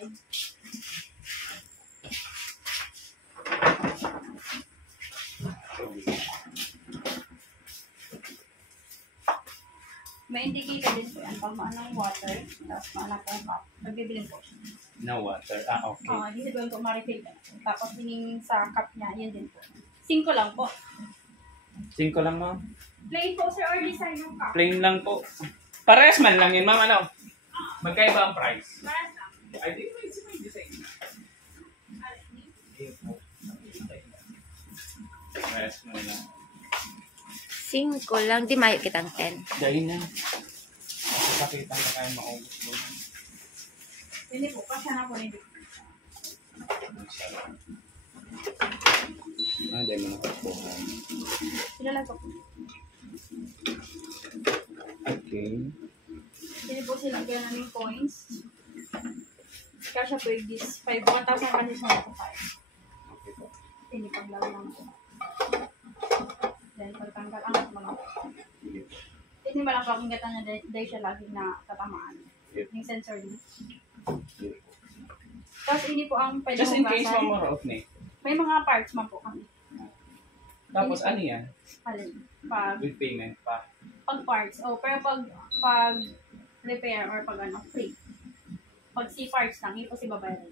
side. May indicator din po yan. Pag maanong water, tapos maanong pong cup, magbibilin po siya. No water. Ah, okay. Dito doon po ma-refill ka. Tapos hining sa cup niya, yan din po. 5 lang po. 5 lang, ma'am. Plain po sir or design yung cup? Plain lang po. Parehas man lang yun, ma'am. Ano? Magkaiba ang price? Parehas lang. I think may design. Parehas man lang. 5 lang. Di mayo kitang 10. Dahil na. Masasakita na kayo maubos mo. Hindi po, kasya na po rin. Dahil mo nakakuhan. Sila lang po. Okay. Hindi po sila gano'n naming coins. Kasya po yung this 1,000 kasi sa po 5. Okay po. Hindi paglaw lang po. Dahil pagtanggal ang mo lang po. Hindi ba lang po akong gata niya dahil siya laging na tatamaan. Yung sensor niya. Tapos ini po ang pwede Just in case hugasan. mamaraot na eh. May mga parts man po kami. Tapos ano yan? Alin? Pag With payment pa. parts. Pero pag repair or pag free. Pag C-parts lang, hindi po si babayaran.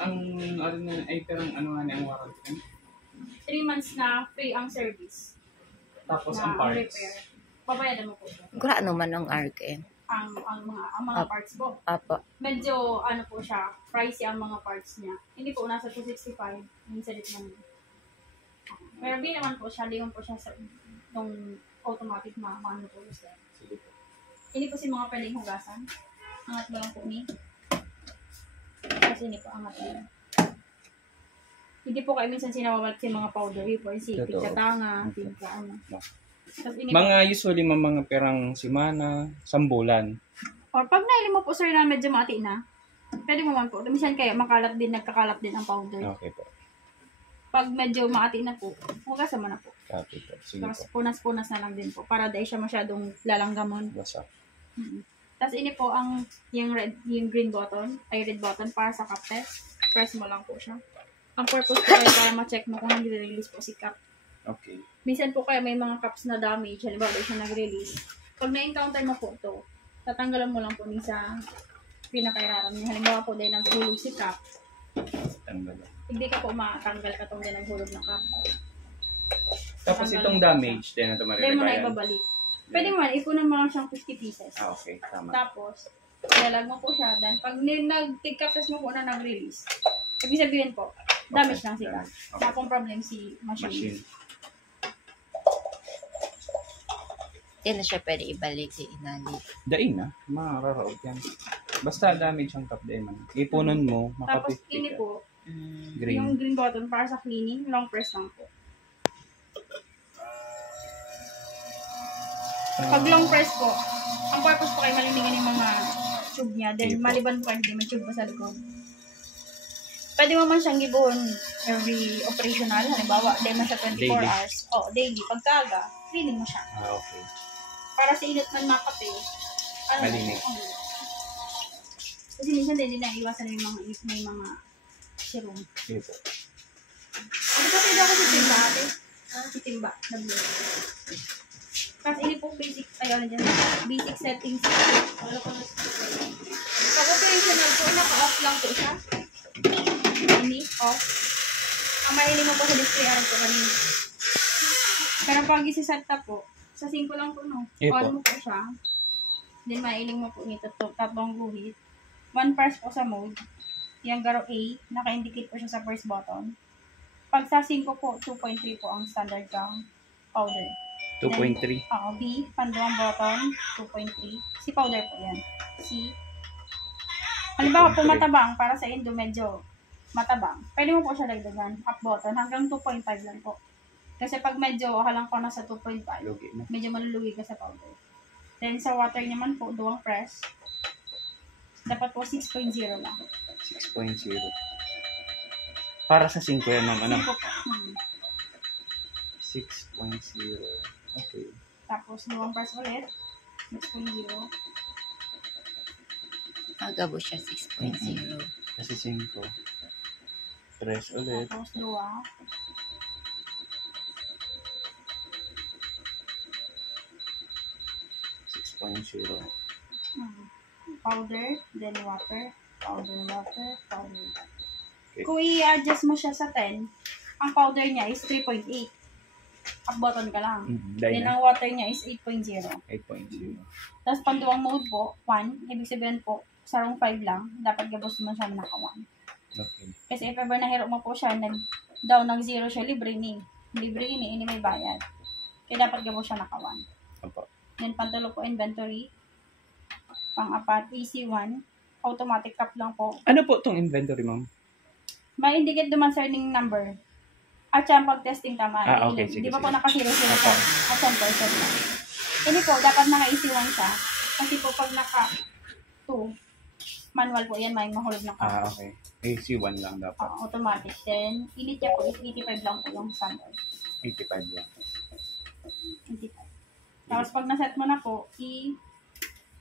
Ang ano na ay parang ano nga ang warranty. 3 months na free ang service. Tapos Na ang parts. repair. Babayaran mo po siya. Kura ano man ang RKM. Ang mga parts po. Apo. Medyo po siya, pricey ang mga parts niya. Hindi po nasa 265 yung salit naman. Pero di naman po siya, lingon po siya sa itong automatic na ano po siya. Sige po. Hindi po si mga pwedeng hugasan. Angat mo lang po ni. Kasi hindi po angat mo. Hindi po kayo minsan sinawawag si mga powder. Yung po yung si Totoo. pigkatanga, pigka ano. Tapos ini Mga usually mga perang simana, sambulan. or pag naili mo po sir na medyo mati na, pwede mo man po. Minsan kaya makalat din, nagkakalat din ang powder. Okay po. Pag medyo maati na po, hugasan mo na po. Copy po. Sige Tapos po. punas-punas na lang din po. Para dahil siya masyadong lalanggamon. What's up? Tapos ini po ang yung green button, ay red button para sa cup test. Press mo lang po siya. Ang purpose po ay para ma-check mo kung nag-release po si cup. Okay. Minsan po kaya may mga cups na damage, halimbawa doon siya nag-release. Pag na-encounter mo po ito, tatanggalan mo lang po sa pinakairaram niya. Halimbawa po dahil naghulog si cup, Tanggal. hindi ka po matanggal katong din naghulog ng cup. Tapos Tanggal itong mo damage, din na ito Hindi mo na marirebayan. ibabalik. Pwede mo man, ipunan mo lang siyang 50 pieces. Okay. Tama. Tapos, ilalag mo po siya. Then, pag nag-take cup test mo po na nag-release, ibig sabihin po, damage lang sila. Okay. Wala pong problem si machine. Machine. Hindi na siya pwede ibalik si inali. Daing na. Mararaot yan. Basta damage ang cup din man. Ipunan mo, Tapos, makapit ini ka. po, Green. yung green button para sa cleaning, long press lang po. Pag long press po, ang purpose po kayo malinigan yung mga tube niya. Then, Sige po. maliban po hindi may tube pa sa likod. Pwede mo man siyang gibuhon every operational. Halimbawa, day man siya 24 Daily. hours. Daily. Pagkaga, cleaning mo siya. Okay. Para sa init man makape, Malinis. Kasi minsan din na iwasan yung mga may mga serum. Sige po. Ano pa pwede ako si Timba ate? Si Timba. Kasi ini po basic, ayun dyan, basic settings. Pag operational po, naka-off lang po siya. Ini, off. Ang mahiling mo po sa display arm po kanina. Pero pag isi-set up po, sa 5 lang po, no? Iya po. On mo po siya. Then mailing mo po nito, tatlong guhit. 1 press po sa mode. Yung garo A, naka-indicate po siya sa first button. Pag sa 5 po, 2.3 po ang standard count powder. 2.3. B, panduang button, 2.3. Si powder po yan. C. Halimbawa po 2.3. matabang, para sa endo medyo matabang. Pwede mo po siya dagdagan, up button, hanggang 2.5 lang po. Kasi pag medyo halang ko na sa 2.5, Lugi na. medyo malulugi ka sa powder. Then sa water naman po, duwang press. Dapat po 6.0 lang. 6.0. Para sa 5 yan, ma'am. Ano? 5 po. 6.0. Okay. Tapos duwang press ulit. 6.0. Magabo siya 6.0. Kasi 5. 3 ulit. Tapos luwa. 6.0. Powder, then water, powder, water, powder, water. Okay. Kung i-adjust mo siya sa 10, ang powder niya is 3.8. Up button ka lang. Dahil Then na. ang water niya is 8.0. 8.0. Tapos panduang mode po, 1. Ibig sabihin po, sa room 5 lang, dapat gabos mo siya naka 1. Okay. Kasi if ever nahirap mo po siya, down ng 0 siya, libre ni. Libre ini may bayad. Kaya dapat gabos siya naka 1. Opo. Then pantulo po inventory. Pang-apat, EC1. Automatic cap lang po. Ano po itong inventory, ma'am? May indicate naman certain number. At siya pag-testing tama. Okay, sige, Di ba sige. po naka-0 po? At saan po, isa lang. Hindi po, dapat naka-EC1 siya. Kasi po pag naka-2, manual po yan, may mahulog na cap. Okay. AC1 lang dapat. Automatic. Then, init niya po is 85 lang po yung standard. 85 lang. 85. Tapos pag naset mo na po,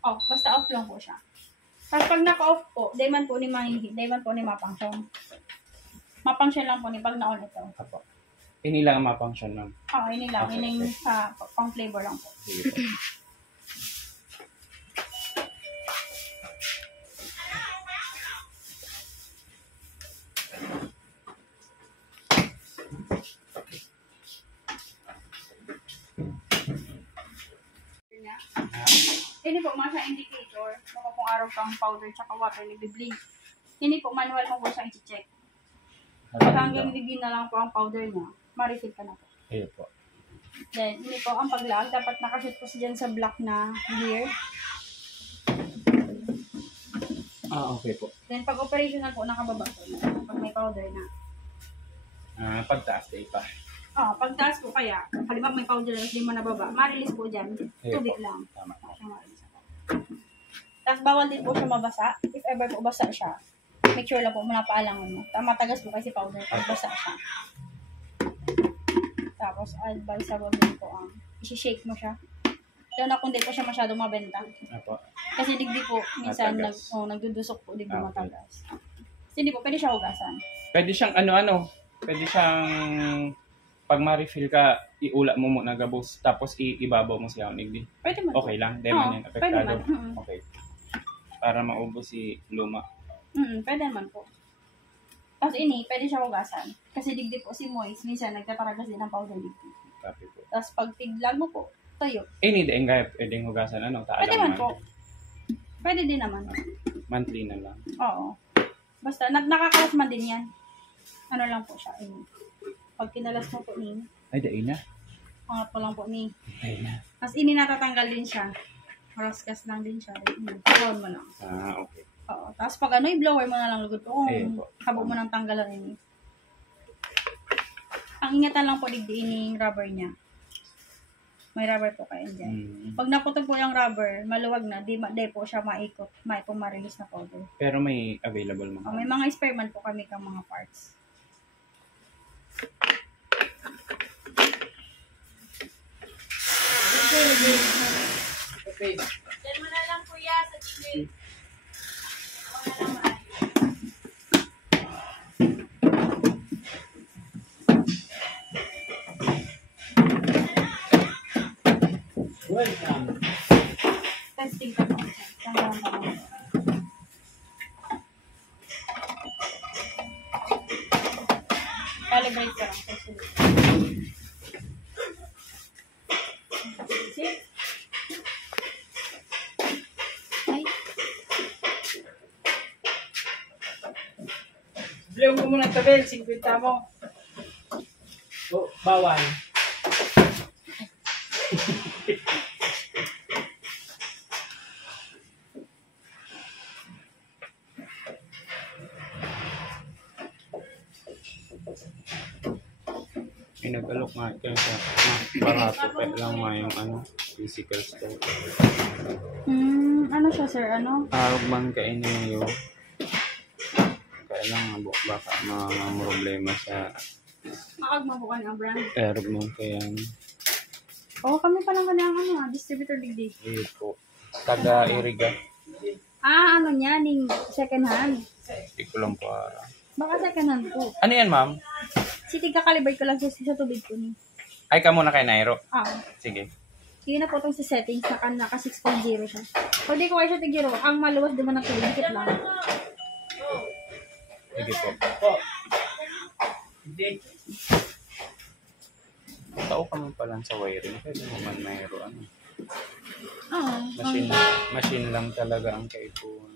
off. Basta off lang po siya. Tapos pag naka-off po, dayman po ni ma-function. Ma-function lang po ni pag na-on ito. Apo. Ini lang ang ma-function, ma'am. Ini lang. Okay, Ini okay. sa pang-flavor lang po. Sige po. Ini po, mga indicator, mga kung araw kang powder tsaka water ni Bibli. Ini po, manual mo po siyang i-check. Pag hanggang bibli na lang po ang powder niya, ma-refill ka na po. Ayun po. Then, ini po, ang paglag, dapat nakashoot po siya dyan sa black na gear. Okay po. Then, pag operational po, nakababa po. Pag may powder na. Pagtaas day pa. Pagtaas po kaya, halimbawa may powder na hindi mo nababa, ma-release po dyan. Ayun Tubig po. lang. Tama. Siya ma-release. Tapos, bawal din po siya mabasa. If ever po basa siya, make sure lang po manapaalangan mo. Matagas po kasi powder pag basa siya. Tapos, advisable din po ang isi-shake mo siya. Lalo na kung di po siya masyadong mabenta. Apo. Kasi digdi po, minsan Matagas. nagdudusok po, digdi Okay. matagas. Kasi hindi po, pwede siya hugasan. Pwede siyang pwede siyang pag ma-refill ka, iula mo muna gabos, tapos ibabaw mo siya unigdi. Pwede man. Okay lang, di man yan Pwede apektado. man. Okay. Para maubos si luma. Pwede naman po. Tapos pwede siya hugasan. Kasi digdi po si Moise, minsan nagtataragas din ng powder digdi. Copy po. Tapos pag tiglag mo po, tayo. Ini din kaya pwedeng hugasan taalang Pwede man po. Pwede din naman. Monthly na lang. Oo. Basta, nakakalas man din yan. Ano lang po siya. Pag kinalas mo po Ay, dahil na. pangat po lang po Ay na. Tapos natatanggal din siya. Raskas lang din siya. Blower mo lang. Okay. Oo. Tapos pag i-blower mo na lang lugod po. Ayun po. Habo mo ng tanggalan ini. Ang ingatan lang po digdiin yung rubber niya. May rubber po kayo dyan. Pag naputol po yung rubber, maluwag na, di po siya maikot. May po ma-release na powder. Pero may available mo. May mga spare man po kami kang mga parts. Okay. Diyan mo na lang kuya sa gilid. Welcome. Testing ka po. Tanggalan ka lang. Calibrate ka lang. See? Ay, Blame mo muna tabel, 50 mo. Bawal. Pinag-alok nga kayo sa barato kaya lang yung physical store. Ano siya sir? Ano? Arugman ka yun. Kaya lang baka mga problema sa Maagma po ka ng brand. Arugman kaya Oo, kami pa lang kanang distributor digdig. po. Taga-iriga. Ano niya, ning second hand. Hindi ko lang po. Baka second hand po. Ano yan, ma'am? Kakalibrate ko lang sa tubig ko ni. Ay ka muna kay Nairo. Sige. Yun na po itong sa settings, naka 6.0 siya. Pag di ko kayo siya tigiro, ang maluwas naman ng tubig, dikit lang. Sige po. Hindi. Tao ka man pala sa wiring. Pwede naman Nairo. Oo. Machine lang talaga ang kaipuan.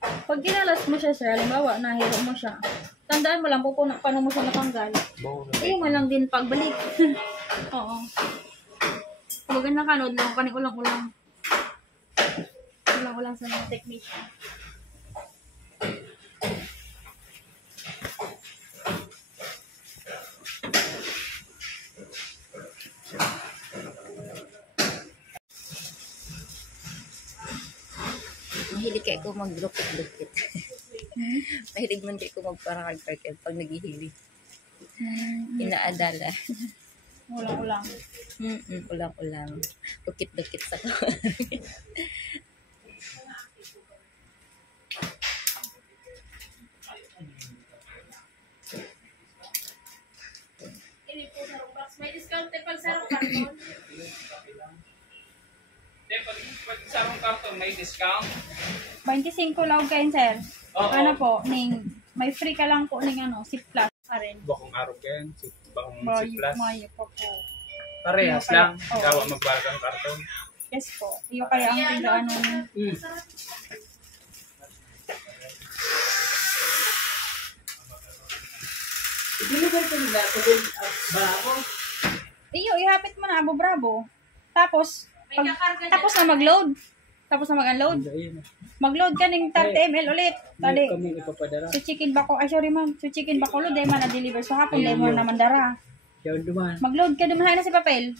Pag ginalas mo siya, sir, halimbawa, nahiro mo siya. Tandaan mo lang po paano mo siya natanggal. Ayun mo lang din pagbalik. Oo. Huwag na kanod lang, kaning ulang-ulang. Ulang-ulang sa mga technician. Mahilig kayo ko mag-lukit-lukit. Mahilig man kayo ko magparakal-parkel pag naghihilig. Inaadala. Ulang-ulang. Ulang-ulang. Lukit-lukit sa ko. May discount pag sarap karton. Pag sarong karton, may discount? 25 lang kayo, sir. Oo. Ano po, may free ka lang po ning zip plus pa rin. Bakong araw yan. Bakong Mayo plus. pa po. Parehas Iyo lang. kaya- oo. Gawa magbagang karton. Yes po. Iyo kaya ang pindaan ng... Deliver ko nila sa Bravo. Iyo, ihapit mo na Abu Bravo. Tapos, tapos na mag-load. Tapos na mag-unload. Mag-load ka ng 30 ml ulit. Tali. Kami ipapadara. So chicken bako, ay sorry ma'am. So chicken bako lo, dahil man na-deliver. So hapon, dahil mo naman dara. Diyan duman. Mag-load ka dumahay na si papel.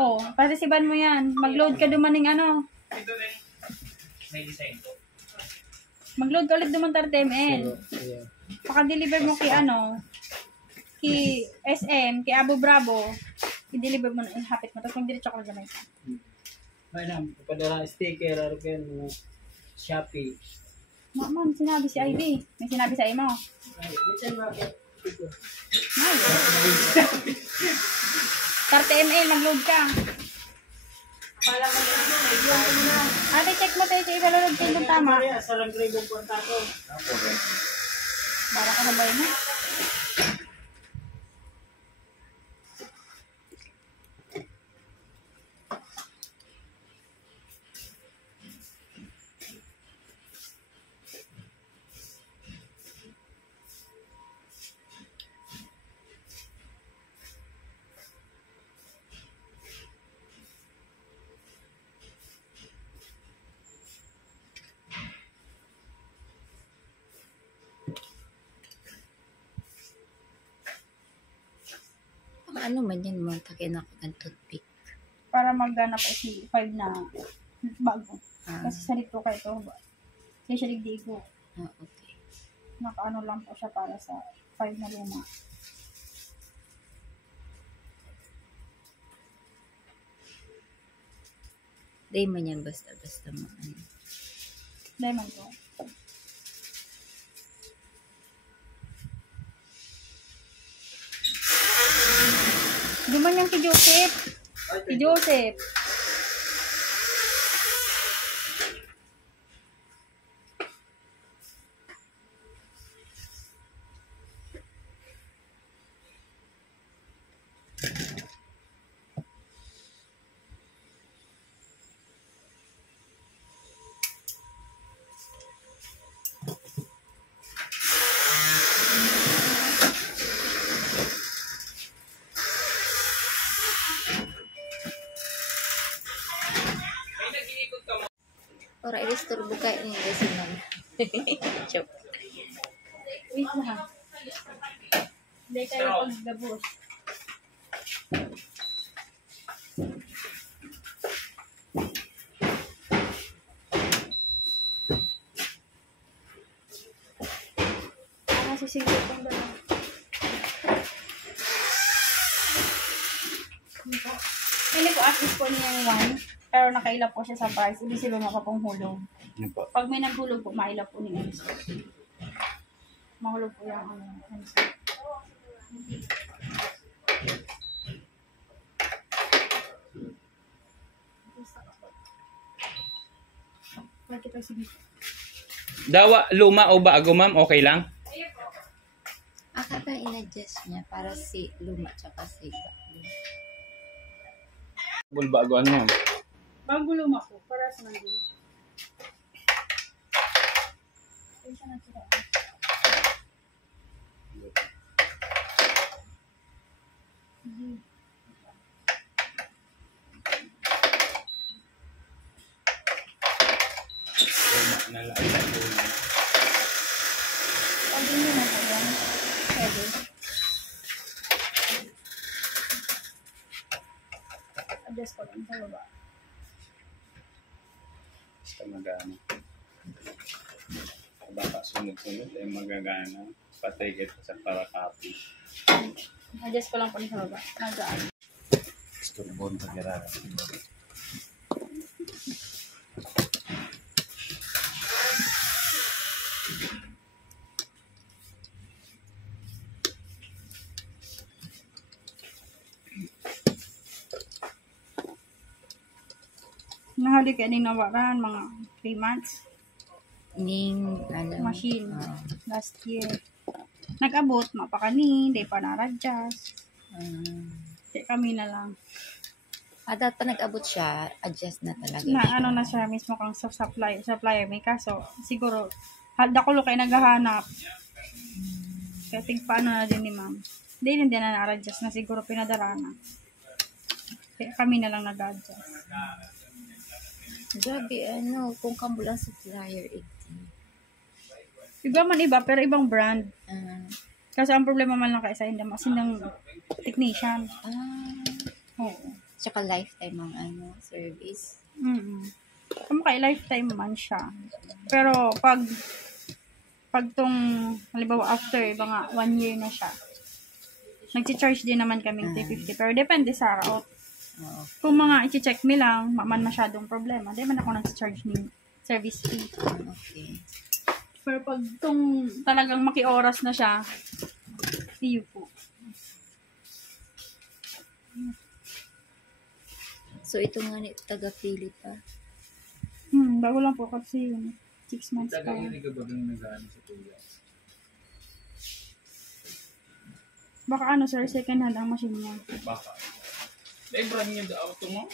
Oh, parisiban mo yan. Mag-load ka duman ng Ito rin. May design to. Mag-load ka ulit duman 30 ml. Paka-deliver mo kay kay SM, kay Abu Bravo. I-deliver mo na, ihapit mo. Tapos mag-diretso ka na gamay ka. May na, ipapadara sticker, araw kayo, Shopee. Ma'am, sinabi si Ivy. May sinabi sa imo. Ay, minsan bakit? Ay. 30 ml, mag-load ka. Pala ka na, Ate, check mo tayo sa isalunod kayo kung tama. sa langribong kwanta ko. Bara ka na ba yun? Ano man yan mo, takin ako ng toothpick. Para magana pa si 5 na bago. Ah, Kasi sa dito kayo ito. Kasi siya digdigo. okay. Nakaano lang po siya para sa 5 na luma. Day man yan, basta-basta mo. Lemon po. Duman yung kay Joseph. Si Joseph. Ora, i-restore buka ini guys naman. Joke. Wait lang. Hindi kayo paggabos. Sisingkot ang dalawa. Hindi po, at least po niya yung 1. Pero nakailap po siya sa price. Ibig sabihin makapanghulog. Ano po? Pag may naghulog po, mailap po ni Enzo. Mahulog po yung Enzo. Sige. Dawa, luma o bago ma'am, okay lang? Akata in-adjust niya para si luma tsaka si bago. Bago ano ma'am? Bago luma po, para sa nandun. Ay, siya nagsira. Luma na lang. Pag hindi na po yan, pwede. Adjust ko lang sa baba. Basta magana. Baka sunod-sunod ay magagana. Patay kita sa parakapi. Adjust ko lang po sa baba. Nagaan. Turbon pagkirara. Nahali ka din nawaran, mga 3 months. Ning, ano, Machine. ah, Last year. Nag-abot, mapakani, di pa na-adjust. Di kami na lang. dapat pa nag-abot siya, adjust na talaga Na siya. ano na siya mismo kang supplier. May kaso, siguro, dakulo kayo naghahanap. Kaya paano na din ni ma'am. Hindi na na-adjust na siguro pinadala na. Kaya kami na lang nag-adjust. Grabe, ano, kung kamo lang supplier, 80. Iba man iba, pero ibang brand. Ah, Kasi ang problema man lang kay sa hindi, masin ng technician. Oo. tsaka lifetime ang ano, service. Kung kay lifetime man siya. Pero pag tong, halimbawa after, mga 1 year na siya, nag-charge din naman kaming 350. Pero depende sa route. Oo. Kung mga i-check me lang, man masyadong problema, di man ako nag-charge ng service fee. Okay. Pero pag tong talagang maki-oras na siya, iyo po. So, ito nga ni taga-Philly pa. Bago lang po kasi 6 months pa. ka ba ng nag-ano sa tuya? Baka ano sir, second hand ang machine niya. Baka. Ay, brand niya daw ito mo.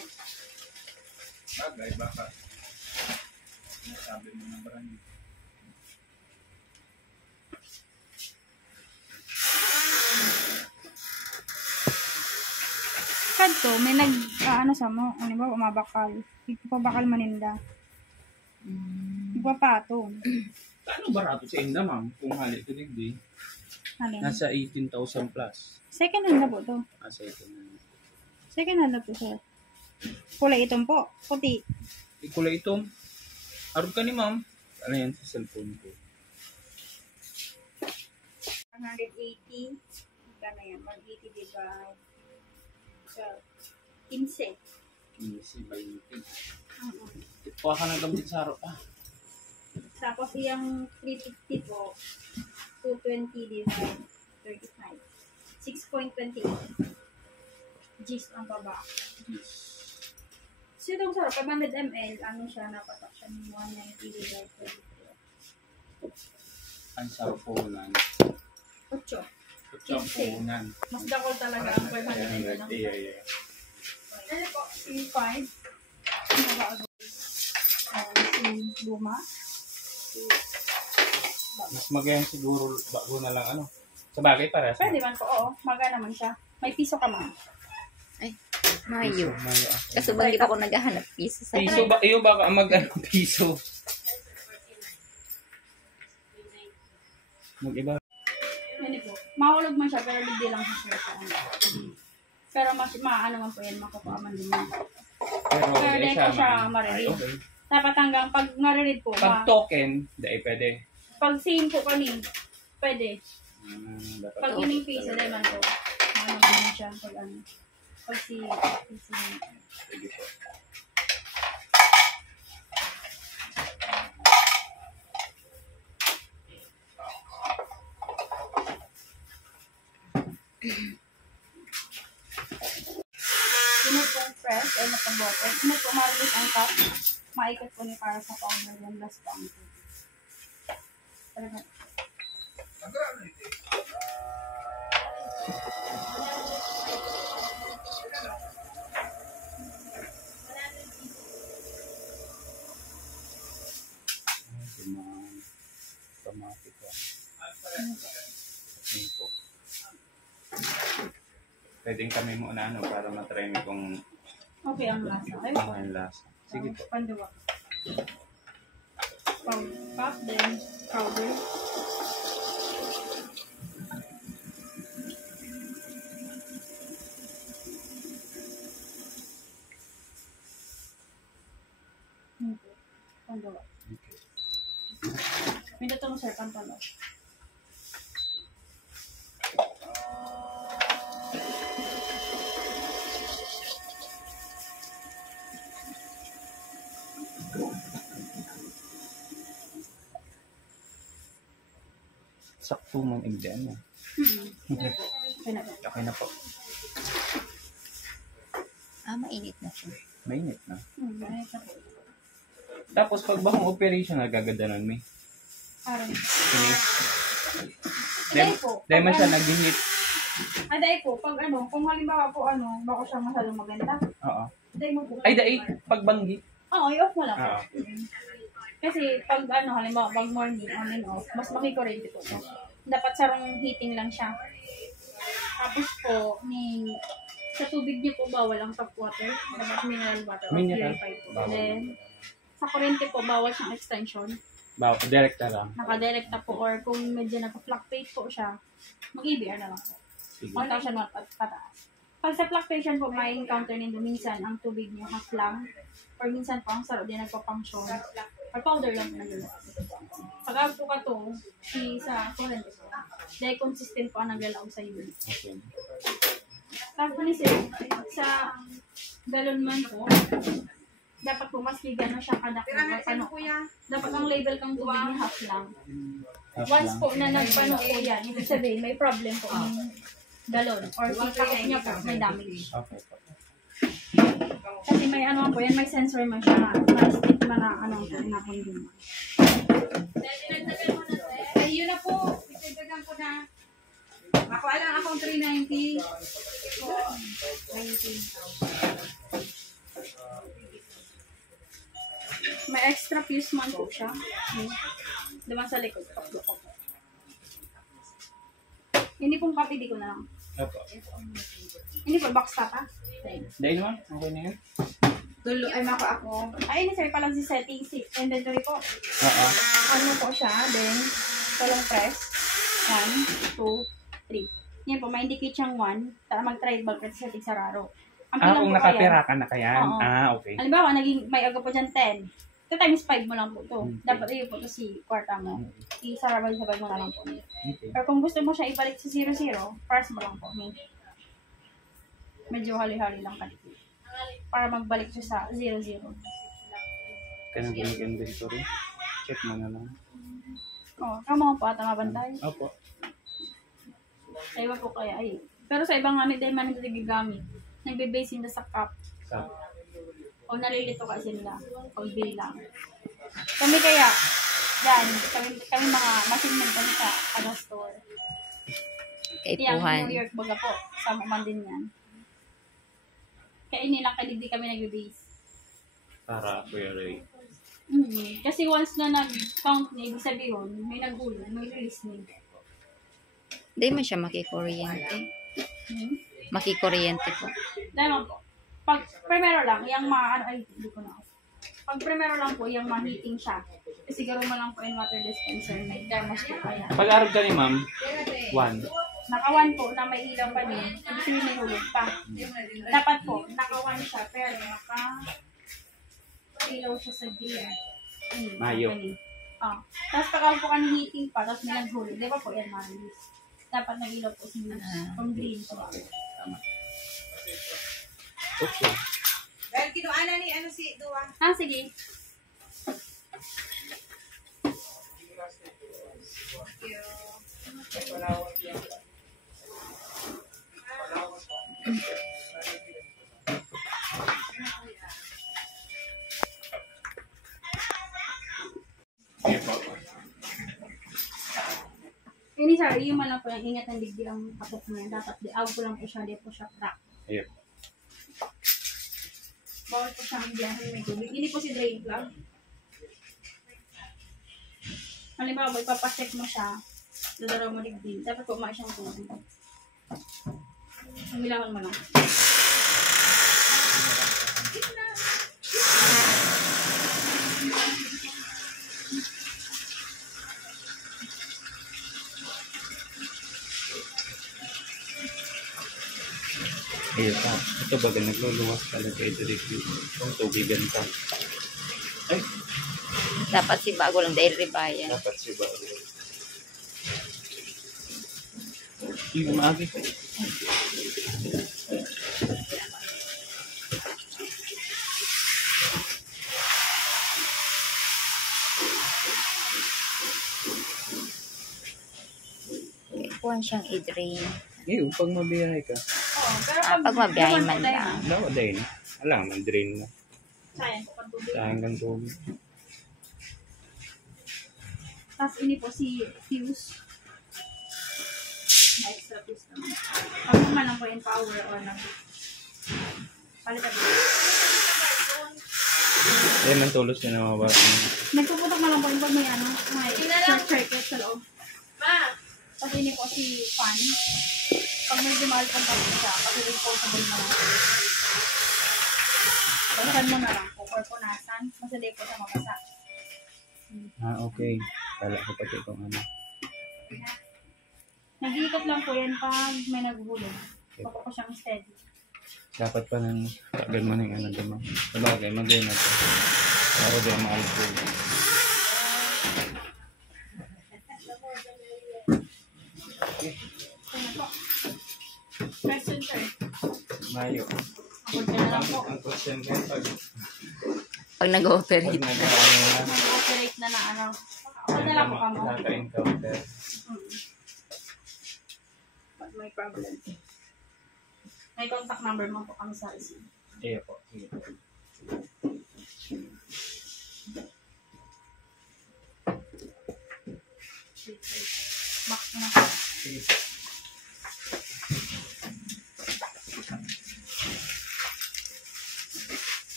Bagay, baka. Sabi mo ng brand niya. Kadto, may ano sa mo, ano ba, umabakal. Ipapabakal maninda. Ipapatong. Paano barato sa inda, ma'am? Kung hali ito digdi, Alin? nasa 18,000 plus. Second hand na po to. Nasa ito na. Second hand na po sir. Kulay itong po, puti. Ikulay ito. Arog ka ni ma'am. Ano yan sa cellphone ko? 180. Gana yan, 180 divide. So, 15. Easy by YouTube. Oo. Kuha ka ng gamit sa araw. Tapos yung 350 po, 220 divide 35. 6.28. G's ang baba. So itong sarap, 500 ml, ano siya, napatak siya ng 190 divide 32. Ang sarpunan. 8. Sarpunan. Mas dakol talaga ang 500 ml. Yeah. Ano po, C5. Ano ba ako? Si Luma. Mas magayon siguro bago na lang ano. Sa bagay para sa. Pwede man po, oo. Maga naman siya. May piso ka man. Ay, Mayo. Mayo. Kaso ba hindi pa ako naghahanap piso sa Piso ba? Iyo baka mag-ano piso? Mag-iba. Hindi po. Mahulog man siya, pero hindi lang siya sa ano. Pero maano man po yan, makukuha man din yan. Pero Pero di di ko siya marinig. Okay. Dapat hanggang pag narinig po, Pag token, di pwede. pag same po kani, pwede. Dapat Pag token yun yung piso, talaga. di man po. Ano man siya, pag ano. Pag si Sige po. Sino po press ay nakabote. Sino po marilis ang cup, maikot po ni para sa powder yung last po ang tubig. Talaga. Automatic yan. Cinco. Pwedeng kami muna para matry mo kung Okay ang lasa. Ay, ano yung lasa. Sige po. Panduwa. Cup, then powder. Panduwa. Okay. Minuto mo sir, pantalo. Sakto man hindi ano. Okay na po. Okay na po. Mainit na siya. Mainit na. Ganito po. Tapos pag bakong operation nagagadanon may. Parang. Sini. Dahil po. Dahil man siya nag-hit. Dahil po, pag kung halimbawa po bako siya masyadong maganda. Oo. Dahil mo po. Ay dahil pagbanggi. Oo, i-off mo lang po. Oo. Kasi pag halimbawa, pag morning, on and off, mas makikurente po. Dapat sarong heating lang siya. Tapos po, sa tubig niyo po bawal ang tap water. Dapat mineral water or Mineral. purified po. Bawal. Then, sa kurente po, bawal siyang extension. Direct na lang. Naka-directa po or kung medyo naka-fluctuate po siya, mag-EBR na lang po. Sige. 1,000 watt pataas. Pag sa fluctuation po, may encounter nindo minsan ang tubig niyo half lang or minsan po ang sarap din nagpa-function. Or powder lang po naglalaro. Pag po ka to, sa kurente po, dahil consistent po ang naglalaro sa unit. Okay. Tapos ni sir, sa galon man po, dapat po mas ligan na siya kada dapat ang label kang tubig ni half lang. Once po na nagpano po yan, ibig sabihin may problem po yung galon or sikap niya po may damage. Okay po. Kasi may po yan, may sensor man siya, ma-stick man na po, inapon. Ay, yun na po. Itagdagan ko na. Makuha lang akong 390. 90. May extra fuse man po siya. Diba sa likod? Pakdo ko po. Hindi pong copy, di ko na lang. Opo. Hindi po, box top Dahil naman, okay na yun. Tulo, ay mako ako. Ay, ini sir, palang si setting, si inventory po. Oo. Ano po siya, then, walang press. 1, 2, 3. Yan po, may indicate siyang 1, para mag-tribal press setting sa raro. Ang pilang Kung po nakatira ka na kaya. Oo. Okay. Halimbawa, may aga po dyan 10. Ito times 5 mo lang po ito. Okay. Dapat iyo po ito si kwarta mo. Isarabay-sabay mo na lang po. Okay. Pero kung gusto mo siya ibalik sa 0-0, press mo lang po. Medyo hali-hali lang kalipin. Para magbalik siya sa 0-0. Kaya nang inventory. Check mo na lang. Kamo po ata mabantay. Opo. Sa iba po kaya ay. Pero sa ibang dahil man hindi gigamit. Nagbe-base nila sa cup. O nalilito kasi nila. O bilang. Kami kaya, kami mga masinman kami sa kada store. Yang Kaipuhan. New York baga po. Sama man din yan. Kaya inilang kalidi kami nagbe-base. Para Kuya Ray. Kasi once na nag-count niya, ibig sabihin, may nag-ulo, may listening. Hindi man siya makikuryente. Makikuryente po. Dahil po, pag primero lang, yung hindi ko na. Pag primero lang po, yung ma-heating siya. Kasi garo mo lang po yung water dispenser, may thermos po kaya. Pag-arog ka ni ma'am, 1. Naka-1 po na may ilaw pa din, ibig sabihin may hulog pa. Dapat po, naka-1 siya, pero naka-ilaw siya sa green. Mayo. Tapos pag po ka ng heating pa, tapos may naghulog, di ba po yan ma-release? Dapat nag-ilaw po si from green. Tama. Okay. Dahil kinuana ni si Dua. Sige. Thank you. Ini sir, yung man lang po yung ingat ng digdi ang kapok na yan. Dapat di out ko lang po siya, di po siya crack. Ayun. Bawal po siyang biyahin may tubig. Hindi po si drain plug. Halimbawa, ipapacheck mo siya, dadaraw mo digdi. Dapat po umaay siyang tubig. Umilawan mo lang. Ayun pa. Ito baga nagluluwas talaga ito dito. Kung tubigan ka. Ay, Dapat si bago lang dahil ribayan. dapat si ba? Yung maagi ko. Kuhan siyang i-drain. Ngayon, pag mabiyahe ka. Oo, pero Pag mabiyahe man naman po lang. Dawa din. Alam, mag-drain na. Sayang po pag tubig. Sayang kang tubig. Tapos ini po si fuse. Na extra fuse naman. Pag naman lang po yung power or na. Palitan po. Ayun ang tulos niya na mababa. Nagpuputok na lang po yung pag may ano, may short circuit sa loob. Tapos ini po si fan. Pag may dumal pang tapos siya, kasi disposable na lang. Basan mo na lang po, or punasan. Mas hindi po siya mabasa. Ah, okay. Kala ko pati itong ano. Nag-iikot lang po yan pag may naguhulog. Baka po siyang steady. Dapat pa nang tagal mo na yung ano diba? Sabagay, mag-gain na ito. Ako din mahal po. Ano po? Question, sir. Mayo. Ako na lang po. Ang question ko pag Pag nag-ooperate. nag-ano na. Mag-operate na na ano. Ako na lang po kamo. Naka-encounter. Pag may problem. May contact number mo po kami sa receipt. Iya po. Sige po. Box na. Sige.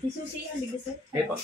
Isusi yan, di ba sir? Iya po.